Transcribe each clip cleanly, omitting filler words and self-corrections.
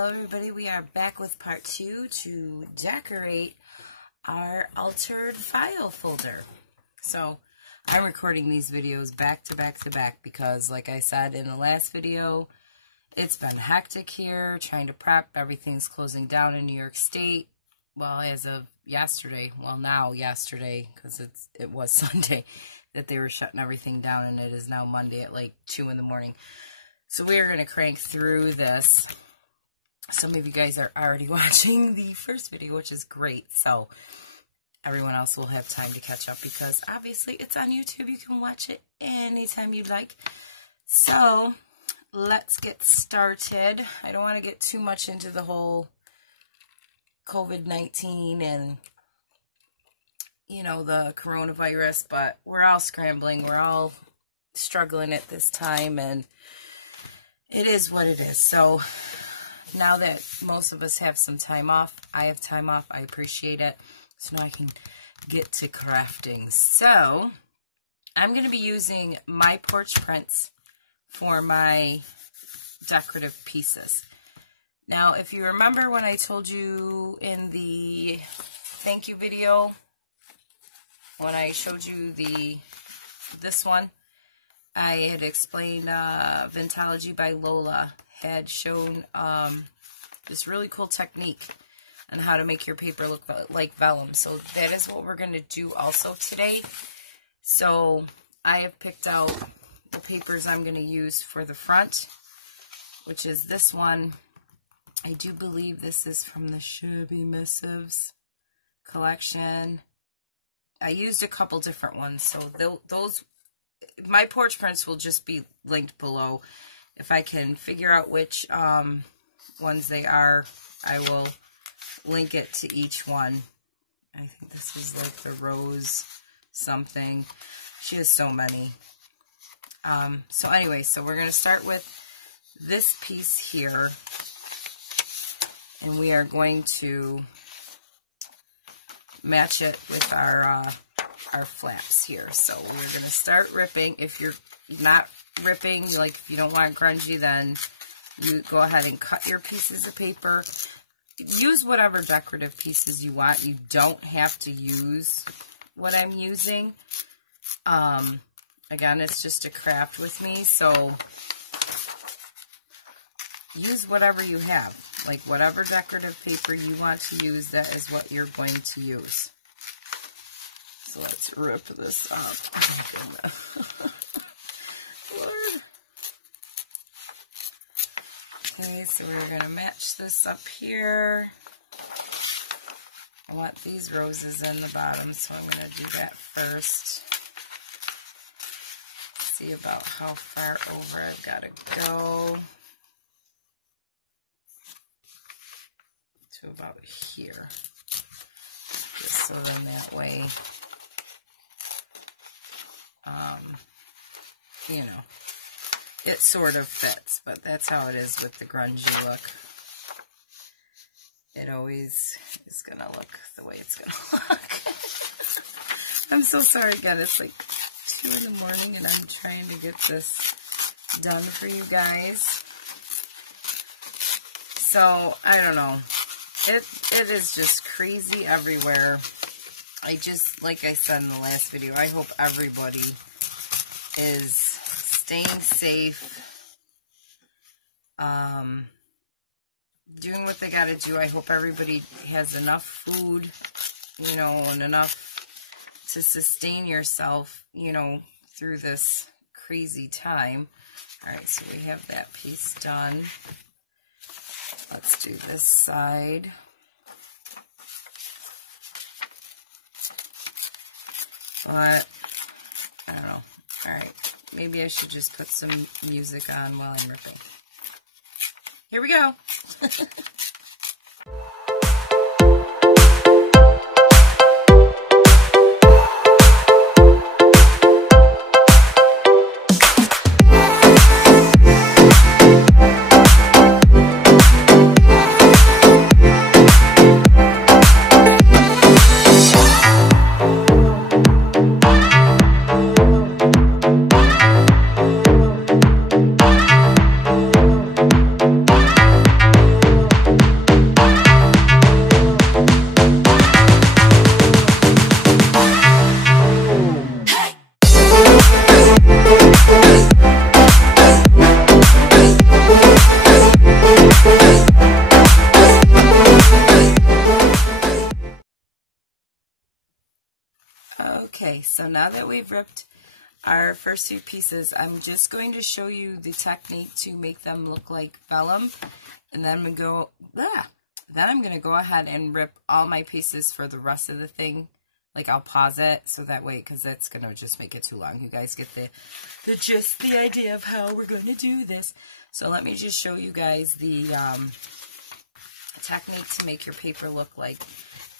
Hello everybody, we are back with part 2 to decorate our altered file folder. So I'm recording these videos back to back to back because, like I said in the last video, it's been hectic here trying to prep. Everything's closing down in New York State. Well, as of yesterday, well now yesterday, because it was Sunday that they were shutting everything down, and it is now Monday at like 2 in the morning. So we are going to crank through this. Some of you guys are already watching the first video, which is great. So everyone else will have time to catch up because obviously it's on YouTube. You can watch it anytime you'd like. So let's get started. I don't want to get too much into the whole COVID-19 and, you know, the coronavirus, but we're all scrambling. We're all struggling at this time, and it is what it is. So now that most of us have some time off, I have time off, I appreciate it. So now I can get to crafting. So I'm going to be using my porch prints for my decorative pieces. Now, if you remember when I told you in the thank you video, when I showed you this one, I had explained Vintology by Lola had shown this really cool technique on how to make your paper look like vellum. So that is what we're going to do also today. So I have picked out the papers I'm going to use for the front, which is this one. I do believe this is from the Shabby Missives collection. I used a couple different ones, so those, my porch prints will just be linked below. If I can figure out which ones they are, I will link it to each one. I think this is like the rose something. She has so many. So anyway, so we're going to start with this piece here. And we are going to match it with our flaps here. So we're going to start ripping. If you're not ripping, like if you don't want grungy, then you go ahead and cut your pieces of paper. Use whatever decorative pieces you want. You don't have to use what I'm using. Again, it's just a craft with me, so use whatever you have. Like whatever decorative paper you want to use, that is what you're going to use. So let's rip this up. Lord. Okay, so we're going to match this up here. I want these roses in the bottom, so I'm going to do that first. See about how far over I've got to go. To about here. Just so then that way, you know, it sort of fits, but that's how it is with the grungy look. It always is going to look the way it's going to look. I'm so sorry, again, it's like 2 in the morning and I'm trying to get this done for you guys. So, I don't know. It is just crazy everywhere. I just, like I said in the last video, I hope everybody is staying safe, doing what they gotta do. I hope everybody has enough food, you know, and enough to sustain yourself, you know, through this crazy time. Alright, so we have that piece done. Let's do this side. But, I don't know. Alright, maybe I should just put some music on while I'm ripping. Here we go! Okay, so now that we've ripped our first few pieces, I'm just going to show you the technique to make them look like vellum, and then I'm going to go ahead and rip all my pieces for the rest of the thing. Like, I'll pause it so that way, because that's going to just make it too long. You guys get the gist, the idea of how we're going to do this. So let me just show you guys the technique to make your paper look like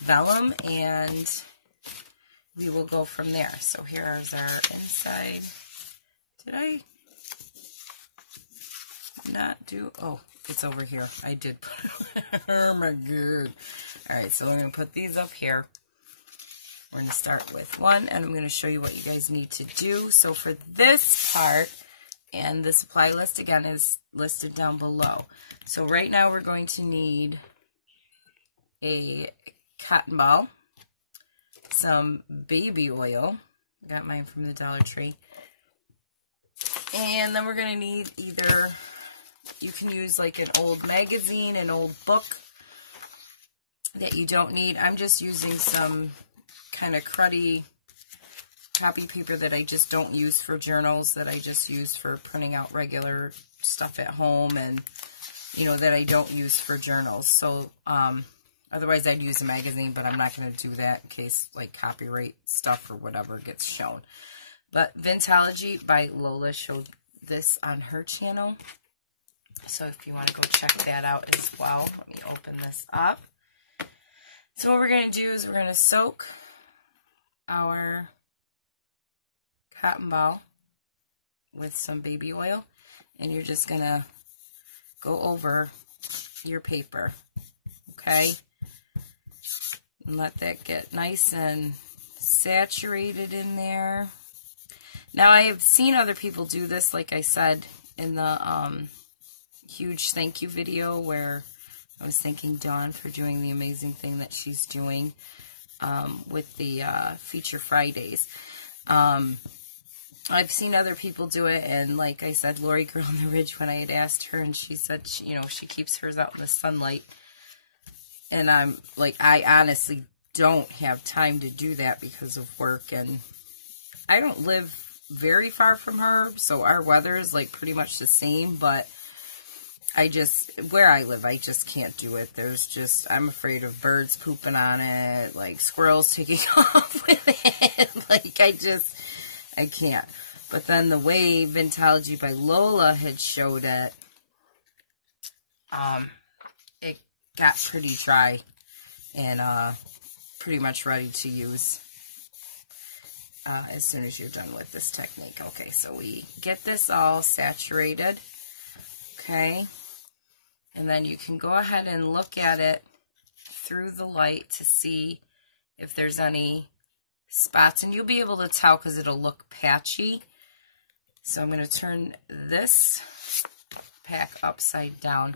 vellum, and we will go from there. So here is our inside. Did I not do? Oh, it's over here. I did put it. Oh my god. Alright, so I'm going to put these up here. We're going to start with one, and I'm going to show you what you guys need to do. So for this part, and the supply list again is listed down below. So right now we're going to need a cotton ball, some baby oil. I got mine from the Dollar Tree. And then we're going to need either, you can use like an old magazine, an old book that you don't need. I'm just using some kind of cruddy copy paper that I just don't use for journals, that I just use for printing out regular stuff at home, and you know, that I don't use for journals. So otherwise I'd use a magazine, but I'm not going to do that in case like copyright stuff or whatever gets shown. But Vintology by Lola showed this on her channel, so if you want to go check that out as well. Let me open this up. So what we're going to do is we're going to soak our cotton ball with some baby oil, and you're just going to go over your paper, okay? And let that get nice and saturated in there. Now, I have seen other people do this, like I said, in the huge thank you video, where I was thanking Dawn for doing the amazing thing that she's doing with the Feature Fridays. I've seen other people do it, and like I said, Lori Girl on the Ridge, when I had asked her, and she said, you know, she keeps hers out in the sunlight. And I'm like, I honestly don't have time to do that because of work, and I don't live very far from her, so our weather is like pretty much the same, but I just, where I live, I just can't do it. There's just, I'm afraid of birds pooping on it, like squirrels taking off with it. Like, I can't. But then the way Vintology by Lola had showed it, it got pretty dry and pretty much ready to use as soon as you're done with this technique. Okay, so we get this all saturated, okay? And then you can go ahead and look at it through the light to see if there's any spots. And you'll be able to tell because it'll look patchy. So I'm going to turn this pack upside down.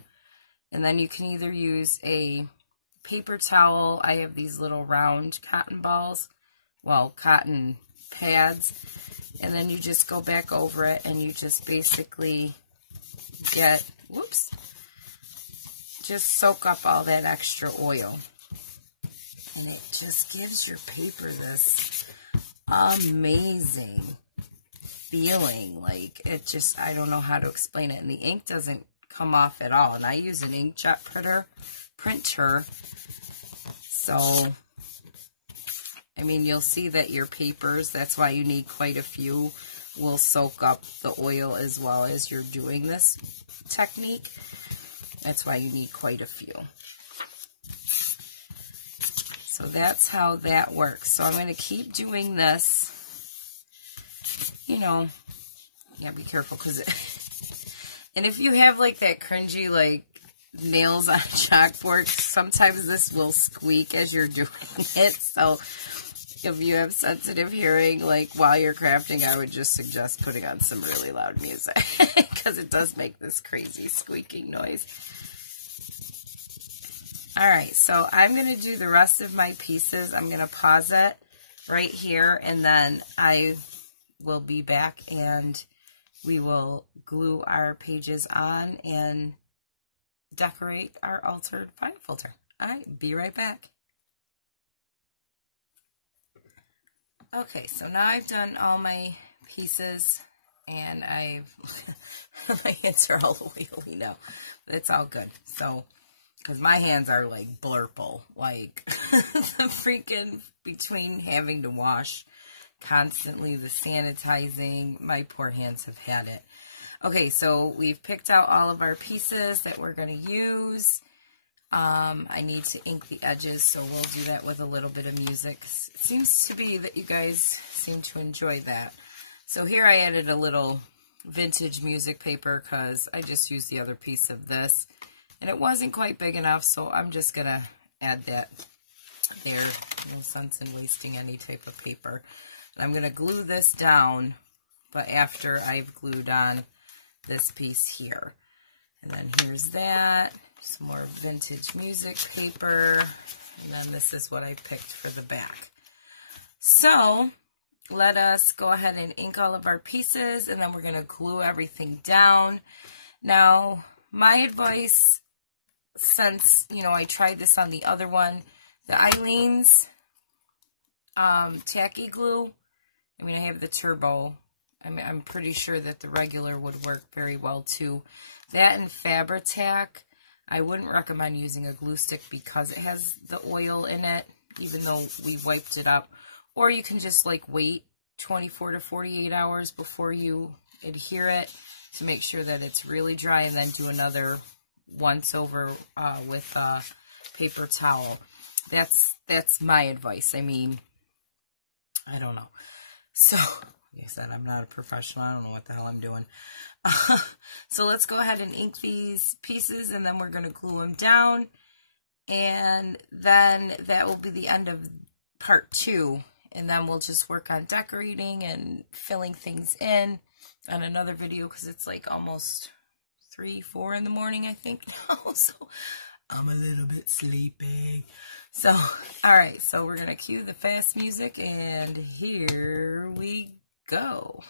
And then you can either use a paper towel. I have these little round cotton balls. Well, cotton pads. And then you just go back over it and you just basically get, whoops, just soak up all that extra oil. And it just gives your paper this amazing feeling. Like, it just, I don't know how to explain it. And the ink doesn't come off at all. And I use an inkjet printer. So, I mean, you'll see that your papers, that's why you need quite a few, will soak up the oil as well as you're doing this technique. That's why you need quite a few. So that's how that works. So I'm going to keep doing this. You know, yeah, be careful because it... And if you have like that cringy like nails on chalkboard, sometimes this will squeak as you're doing it. So if you have sensitive hearing, like while you're crafting, I would just suggest putting on some really loud music because it does make this crazy squeaking noise. Alright, so I'm going to do the rest of my pieces. I'm going to pause it right here, and then I will be back and we will glue our pages on and decorate our altered file folder. Alright, be right back. Okay, so now I've done all my pieces, and my hands are all oily now, but it's all good. So, because my hands are like blurple, like the freaking, between having to wash constantly, the sanitizing, my poor hands have had it. Okay, so we've picked out all of our pieces that we're going to use. I need to ink the edges, so we'll do that with a little bit of music. It seems to be that you guys seem to enjoy that. So here I added a little vintage music paper because I just used the other piece of this. And it wasn't quite big enough, so I'm just going to add that there. No sense in wasting any type of paper. And I'm going to glue this down, but after I've glued on this piece here. And then here's that. Some more vintage music paper, and then this is what I picked for the back. So let us go ahead and ink all of our pieces, and then we're going to glue everything down. Now, my advice, since, you know, I tried this on the other one, the Eileen's tacky glue, I mean, I have the turbo. I'm pretty sure that the regular would work very well too. That and Fabri-Tac, I wouldn't recommend using a glue stick because it has the oil in it, even though we wiped it up. Or you can just like wait 24 to 48 hours before you adhere it to make sure that it's really dry, and then do another once over with a paper towel. That's my advice. I mean, I don't know. So, like I said, I'm not a professional. I don't know what the hell I'm doing. So let's go ahead and ink these pieces, and then we're going to glue them down, and then that will be the end of part 2, and then we'll just work on decorating and filling things in on another video, because it's like almost 3, 4 in the morning, I think now, so I'm a little bit sleepy. So, alright, so we're going to cue the fast music, and here we go.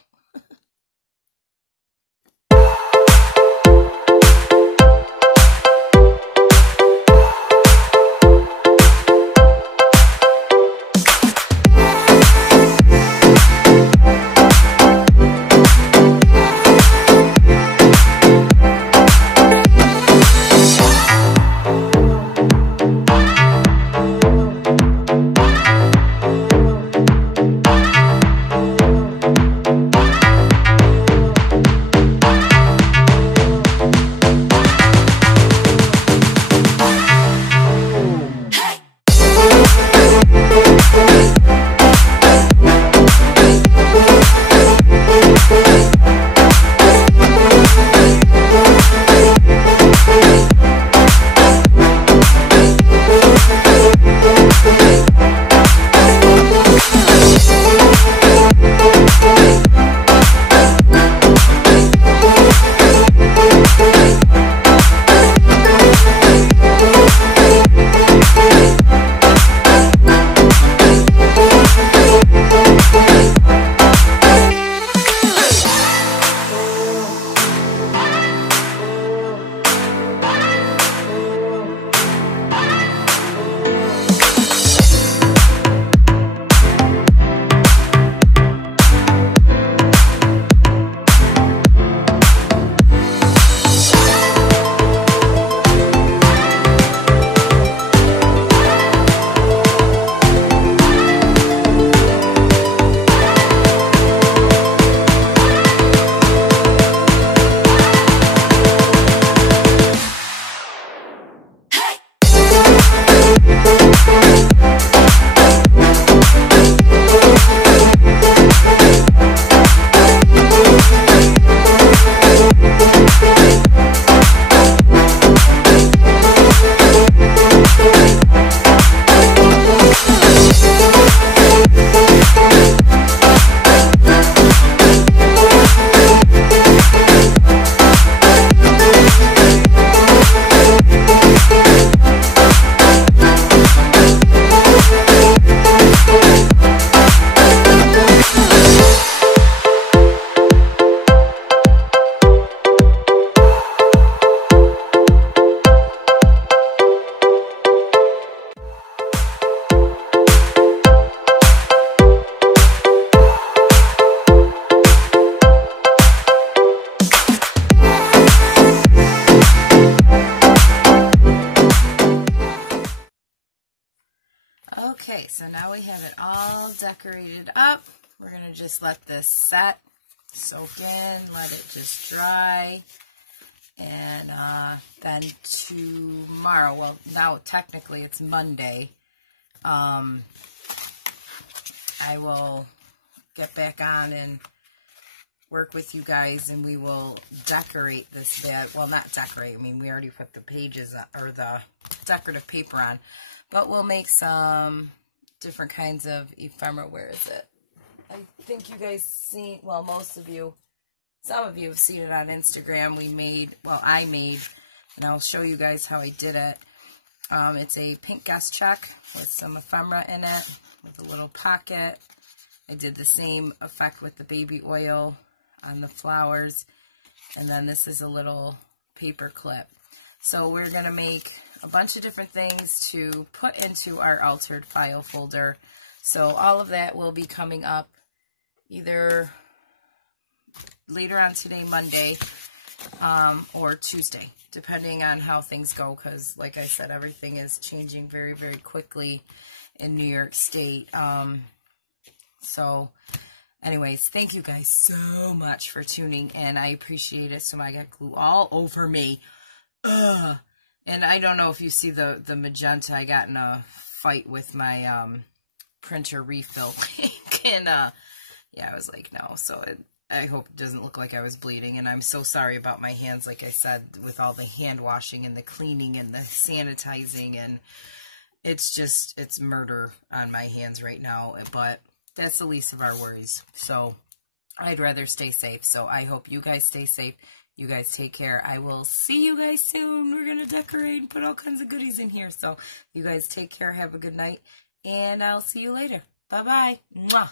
so now we have it all decorated up. We're going to just let this set, soak in, let it just dry. And then tomorrow, well, now technically it's Monday, I will get back on and work with you guys, and we will decorate this bed. Well, not decorate. I mean, we already put the pages or the decorative paper on, but we'll make some different kinds of ephemera. Where is it? I think you guys seen, well, most of you, some of you have seen it on Instagram. I made, and I'll show you guys how I did it. It's a pink guest check with some ephemera in it, with a little pocket. I did the same effect with the baby oil on the flowers. And then this is a little paper clip. So we're going to make a bunch of different things to put into our altered file folder. So all of that will be coming up either later on today, Monday, or Tuesday, depending on how things go, because like I said, everything is changing very, very quickly in New York State. So anyways, thank you guys so much for tuning in. I appreciate it. So I got glue all over me. Ugh. And I don't know if you see the magenta. I got in a fight with my printer refill ink, and yeah, I was like, no. So I hope it doesn't look like I was bleeding, and I'm so sorry about my hands, like I said, with all the hand washing and the cleaning and the sanitizing, and it's murder on my hands right now, but that's the least of our worries. So I'd rather stay safe. So I hope you guys stay safe. You guys take care. I will see you guys soon. We're going to decorate and put all kinds of goodies in here. So you guys take care. Have a good night. And I'll see you later. Bye-bye. Mwah.